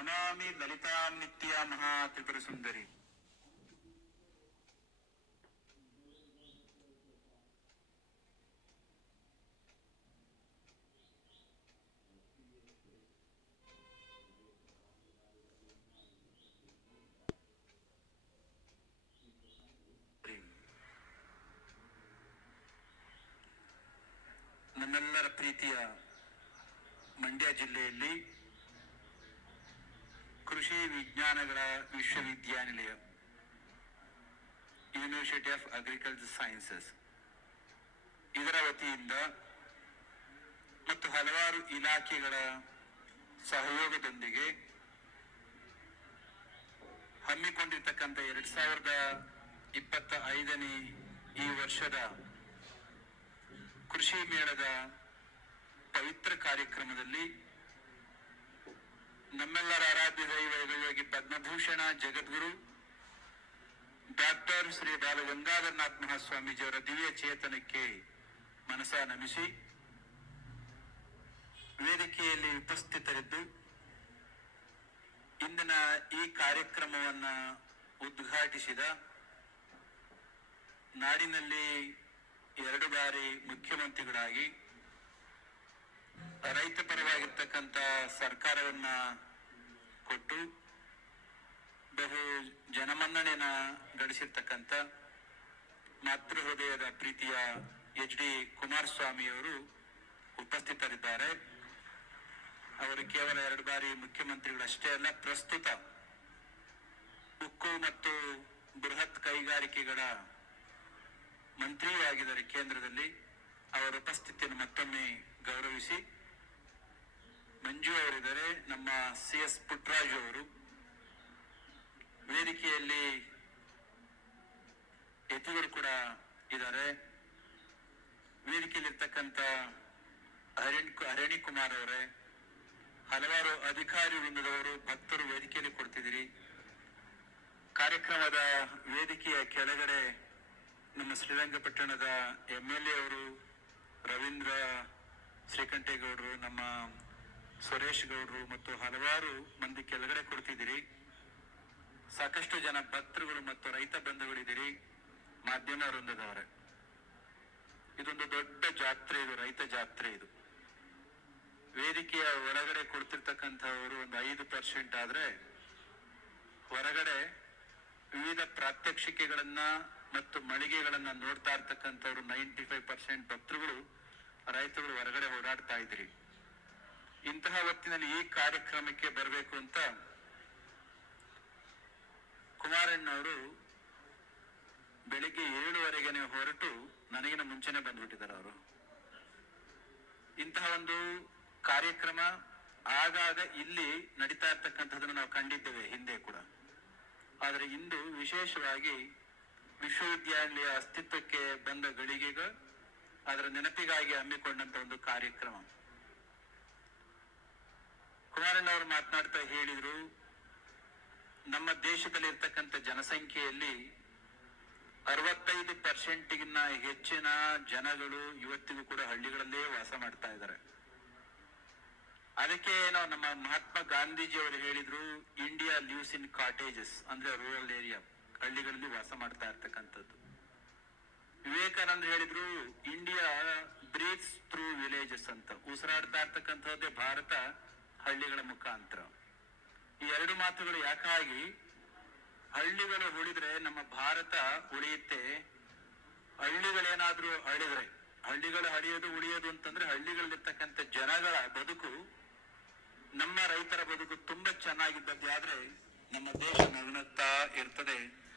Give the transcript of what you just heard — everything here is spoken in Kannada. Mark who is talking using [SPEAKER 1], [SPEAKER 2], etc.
[SPEAKER 1] ನಮಾಮಿ ಲಲಿತಾಂ ನಿತ್ಯ ಮಹಾ ತ್ರಿಪುರ ಸುಂದರಿ ನನ್ನೆಲ್ಲರ ಪ್ರೀತಿಯ ಮಂಡ್ಯ ಜಿಲ್ಲೆಯಲ್ಲಿ ವಿಜ್ಞಾನಗಳ ವಿಶ್ವವಿದ್ಯಾನಿಲಯ ಯೂನಿವರ್ಸಿಟಿ ಆಫ್ ಅಗ್ರಿಕಲ್ಚರ್ ಸೈನ್ಸಸ್ ಇದರ ವತಿಯಿಂದ ಮತ್ತು ಹಲವಾರು ಇಲಾಖೆಗಳ ಸಹಯೋಗದೊಂದಿಗೆ ಹಮ್ಮಿಕೊಂಡಿರ್ತಕ್ಕಂಥ ಎರಡ್ ಸಾವಿರದ ಇಪ್ಪತ್ತ ಐದನೇ ಈ ವರ್ಷದ ಕೃಷಿ ಮೇಳದ ಪವಿತ್ರ ಕಾರ್ಯಕ್ರಮದಲ್ಲಿ ನಮ್ಮೆಲ್ಲರ ಆರಾಧ್ಯ ದೈವ ಯೋಗಿ ಪದ್ಮಭೂಷಣ, ಜಗದ್ಗುರು, ಡಾಕ್ಟರ್ ಶ್ರೀ ಬಾಲಗಂಗಾಧರನಾಥ್ ಮಹಾಸ್ವಾಮೀಜಿಯವರ ದಿವ್ಯ ಚೇತನಕ್ಕೆ ಮನಸ ನಮಿಸಿ, ವೇದಿಕೆಯಲ್ಲಿ ಉಪಸ್ಥಿತರಿದ್ದು, ಇಂದಿನ ಈ ಕಾರ್ಯಕ್ರಮವನ್ನ ಉದ್ಘಾಟಿಸಿದ ನಾಡಿನಲ್ಲಿ ಎರಡು ಬಾರಿ ಮುಖ್ಯಮಂತ್ರಿಗಳಾಗಿ, ರೈತ ಪರವಾಗಿರ್ತಕ್ಕಂಥ ಸರ್ಕಾರವನ್ನ ಕೊಟ್ಟು ಬಹು ಜನಮನ್ನಣೆನ ಗಳಿಸಿರ್ತಕ್ಕಂಥ ಮಾತೃ ಹೃದಯದ ಪ್ರೀತಿಯ ಎಚ್ ಡಿ ಕುಮಾರಸ್ವಾಮಿ ಅವರು ಉಪಸ್ಥಿತರಿದ್ದಾರೆ. ಅವರು ಕೇವಲ ಎರಡು ಬಾರಿ ಮುಖ್ಯಮಂತ್ರಿಗಳಷ್ಟೇ ಅಲ್ಲ, ಪ್ರಸ್ತುತ ಉಕ್ಕು ಮತ್ತು ಬೃಹತ್ ಕೈಗಾರಿಕೆಗಳ ಮಂತ್ರಿಯೂ ಆಗಿದ್ದಾರೆ ಕೇಂದ್ರದಲ್ಲಿ. ಅವರ ಉಪಸ್ಥಿತಿಯನ್ನು ಮತ್ತೊಮ್ಮೆ ಗೌರವಿಸಿ. ಮಂಜು ಅವರಿದ್ದಾರೆ, ನಮ್ಮ ಸಿ ಎಸ್ ಪುಟ್ಟರಾಜು ಅವರು. ವೇದಿಕೆಯಲ್ಲಿ ಯತಿಗಳು ಕೂಡ ಇದ್ದಾರೆ. ವೇದಿಕೆಯಲ್ಲಿರ್ತಕ್ಕಂಥ ಹರಿಣ್ ಹರಣಿ ಕುಮಾರ್ ಅವರೇ, ಹಲವಾರು ಅಧಿಕಾರಿ ವೃಂದದವರು, ಭಕ್ತರು ವೇದಿಕೆಯಲ್ಲಿ ಕೊಡ್ತಿದ್ದೀರಿ. ಕಾರ್ಯಕ್ರಮದ ವೇದಿಕೆಯ ಕೆಳಗಡೆ ನಮ್ಮ ಶ್ರೀರಂಗಪಟ್ಟಣದ ಎಂ ಎಲ್ ಎ ಅವರು, ರವೀಂದ್ರ ಶ್ರೀಕಂಠೇಗೌಡರು, ನಮ್ಮ ಸುರೇಶ್ ಗೌಡರು ಮತ್ತು ಹಲವಾರು ಮಂದಿ ಕೆಳಗಡೆ ಕೊಡ್ತಿದ್ದೀರಿ ಸಾಕಷ್ಟು ಜನ ಭಕ್ತರುಗಳು ಮತ್ತು ರೈತ ಬಂಧುಗಳಿದ್ದೀರಿ. ಮಾಧ್ಯಮ ವೃಂದದವರೇ. ಇದೊಂದು ದೊಡ್ಡ ಜಾತ್ರೆ ಇದು, ರೈತ ಜಾತ್ರೆ ಇದು. ವೇದಿಕೆಯ ಒಳಗಡೆ ಕೊಡ್ತಿರ್ತಕ್ಕಂಥವರು ಒಂದು ಐದು ಪರ್ಸೆಂಟ್ ಆದ್ರೆ ಹೊರಗಡೆ ವಿವಿಧ ಪ್ರಾತ್ಯಕ್ಷಿಕೆಗಳನ್ನ ಮತ್ತು ಮಳಿಗೆಗಳನ್ನ ನೋಡ್ತಾ ಇರ್ತಕ್ಕಂಥವ್ರು ನೈಂಟಿ ಫೈವ್ ಪರ್ಸೆಂಟ್ ಭಕ್ತರುಗಳು ರೈತರು ಹೊರಗಡೆ ಓಡಾಡ್ತಾ ಇದ್ರಿ ಇಂತಹ ಹೊತ್ತಿನಲ್ಲಿ ಈ ಕಾರ್ಯಕ್ರಮಕ್ಕೆ ಬರಬೇಕು ಅಂತ ಕುಮಾರಣ್ಣವರು ಬೆಳಿಗ್ಗೆ ಏಳುವರೆಗೆನೆ ಹೊರಟು ನನಗಿನ ಮುಂಚೆನೆ ಬಂದ್ಬಿಟ್ಟಿದ್ದಾರೆ ಅವರು. ಇಂತಹ ಒಂದು ಕಾರ್ಯಕ್ರಮ ಆಗಾಗ ಇಲ್ಲಿ ನಡೀತಾ ಇರ್ತಕ್ಕಂಥದ್ದನ್ನು ನಾವು ಕಂಡಿದ್ದೇವೆ ಹಿಂದೆ ಕೂಡ. ಆದರೆ ಇಂದು ವಿಶೇಷವಾಗಿ ವಿಶ್ವವಿದ್ಯಾಲಯ ಅಸ್ತಿತ್ವಕ್ಕೆ ಬಂದ ಗಳಿಗೆಗ ಅದರ ನೆನಪಿಗಾಗಿ ಹಮ್ಮಿಕೊಂಡಂತ ಒಂದು ಕಾರ್ಯಕ್ರಮ. ಕುಮಾರಣ್ಣವರು ಮಾತನಾಡ್ತಾ ಹೇಳಿದ್ರು, ನಮ್ಮ ದೇಶದಲ್ಲಿ ಇರ್ತಕ್ಕಂಥ ಜನಸಂಖ್ಯೆಯಲ್ಲಿ ಅರವತ್ತೈದು ಪರ್ಸೆಂಟ್ಗಿನ್ನ ಹೆಚ್ಚಿನ ಜನಗಳು ಇವತ್ತಿಗೂ ಕೂಡ ಹಳ್ಳಿಗಳಲ್ಲೇ ವಾಸ ಮಾಡ್ತಾ ಇದ್ದಾರೆ. ಅದಕ್ಕೆ ನಾವು ನಮ್ಮ ಮಹಾತ್ಮ ಗಾಂಧೀಜಿ ಅವರು ಹೇಳಿದ್ರು ಇಂಡಿಯಾ ಲಿವ್ಸ್ ಇನ್ ಕಾಟೇಜಸ್ ಅಂದ್ರೆ ರೂರಲ್ ಏರಿಯಾ ಹಳ್ಳಿಗಳಲ್ಲಿ ವಾಸ ಮಾಡ್ತಾ ಇರ್ತಕ್ಕಂಥದ್ದು. ವಿವೇಕಾನಂದ ಹೇಳಿದ್ರು ಇಂಡಿಯಾ ಬ್ರೀತ್ಸ್ ಥ್ರೂ ವಿಲೇಜಸ್ ಅಂತ. ಉಸಿರಾಡ್ತಾ ಇರ್ತಕ್ಕಂಥದ್ದೇ ಭಾರತ ಹಳ್ಳಿಗಳ ಮುಖಾಂತರ. ಈ ಎರಡು ಮಾತುಗಳು ಯಾಕಾಗಿ? ಹಳ್ಳಿಗಳು ಉಳಿದ್ರೆ ನಮ್ಮ ಭಾರತ ಉಳಿಯುತ್ತೆ. ಹಳ್ಳಿಗಳೇನಾದ್ರೂ ಅಳಿದ್ರೆ ಹಳ್ಳಿಗಳು ಅಳಿಯೋದು ಉಳಿಯೋದು ಅಂತಂದ್ರೆ ಹಳ್ಳಿಗಳಲ್ಲಿರ್ತಕ್ಕಂಥ ಜನಗಳ ಬದುಕು, ನಮ್ಮ ರೈತರ ಬದುಕು ತುಂಬಾ ಚೆನ್ನಾಗಿದ್ದದ್ದಾದ್ರೆ ನಮ್ಮ ದೇಶ ನಗ್ನತ್ತಾ ಇರ್ತದೆ.